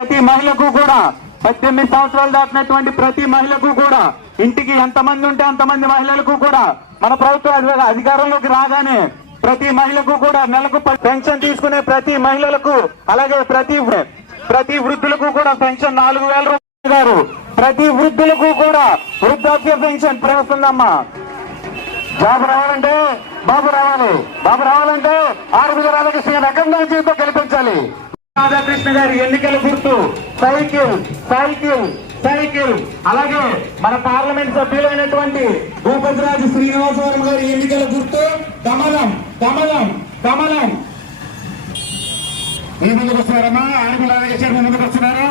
ప్రతి మహిళకు కూడా 18 సంవత్సరాలు దాటినటువంటి ప్రతి మహిళకు కూడా ఇంటికి ఎంతమంది ఉంటే అంతమంది మహిళలకు కూడా మన ప్రభుత్వ అధికారంలోకి రాగానే ప్రతి మహిళకు కూడా నెలకు పెన్షన్ తీసుకునే ప్రతి మహిళలకు అలాగే ప్రతి వృద్ధులకు కూడా పెన్షన్ 4,000 రూపాయలు. ప్రతి వృద్ధులకు కూడా వృద్ధాప్య పెన్షన్ ప్రవేశిస్తుందమ్మా. బాబు రావాలంటే బాబు రావాలంటే ఆరుగురు రాధాకృష్ణ రకంగా జీవితం గెలిపించాలి. రాధాకృష్ణ గారి ఎన్నికల గుర్తు సైకిల్. అలాగే మన పార్లమెంట్ సభ్యులైనటువంటి భూపతిరాజు శ్రీనివాసవరం గారి ఎన్నికల గుర్తు కమలం. మీ ముందుకు వస్తున్నారమ్మా. ఆరుగురు రాధాకృష్ణ ముందుకు వస్తున్నారు.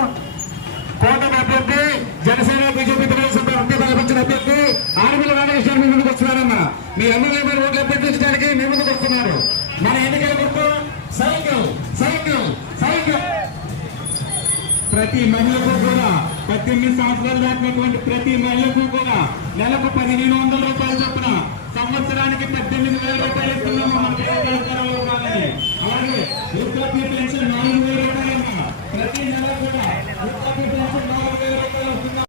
కూటమి అభ్యర్థి జనసేన బీజేపీ తెలుగుదేశం బలపరిచిన అభ్యర్థి ఆరుగురు రాధాకృష్ణ మీ ముందుకు వస్తున్నారమ్మా. మీ ఎమ్మెల్యే ఓట్లు అభ్యర్థించడానికి మీ ముందుకు వస్తున్నారు. మన ఎన్నికల గుర్తు సైకిల్. ప్రతి మహిళకు కూడా 18 సంవత్సరాలు దాటినటువంటి ప్రతి మహిళకు కూడా నెలకు 1,500 రూపాయలు చొప్పున సంవత్సరానికి 18,000 రూపాయలు ఇస్తున్నాము. మన అధికారంలో కాదని అలాగే వృద్ధాప్య పెన్షన్ 4,000 రూపాయలమ్మా. ప్రతి నెల కూడా వృద్ధాప్య పెన్షన్ 4,000 రూపాయలు వస్తున్నాం.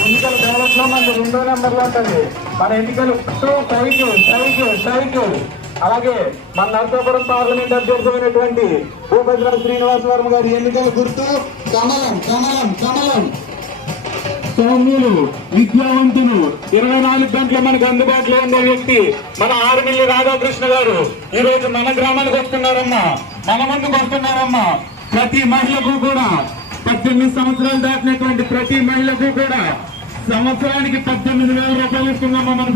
ఎన్నికల బ్యాలెట్ లో మనకి 2వ నెంబర్లో ఉంటుంది. మన ఎన్నికలు సైకిల్. అలాగే మన నరసాపురం పార్లమెంట్ అభ్యర్థమైనటువంటి భూపతిరాజు శ్రీనివాసవరం గారి ఎన్నికల గుర్తు కమలం. సౌమ్యులు, విద్యావంతులు, 24 గంటలు మనకు అందుబాటులో ఉండే వ్యక్తి మన ఆరుమిల్లి రాధాకృష్ణ గారు ఈ రోజు మన గ్రామానికి వస్తున్నారమ్మా. మన ముందుకు వస్తున్నారమ్మా. ప్రతి మహిళకు కూడా 18 సంవత్సరాలు దాటినటువంటి ప్రతి మహిళకు కూడా సంవత్సరానికి 18,000 రూపాయలు ఇస్తున్నామా. మన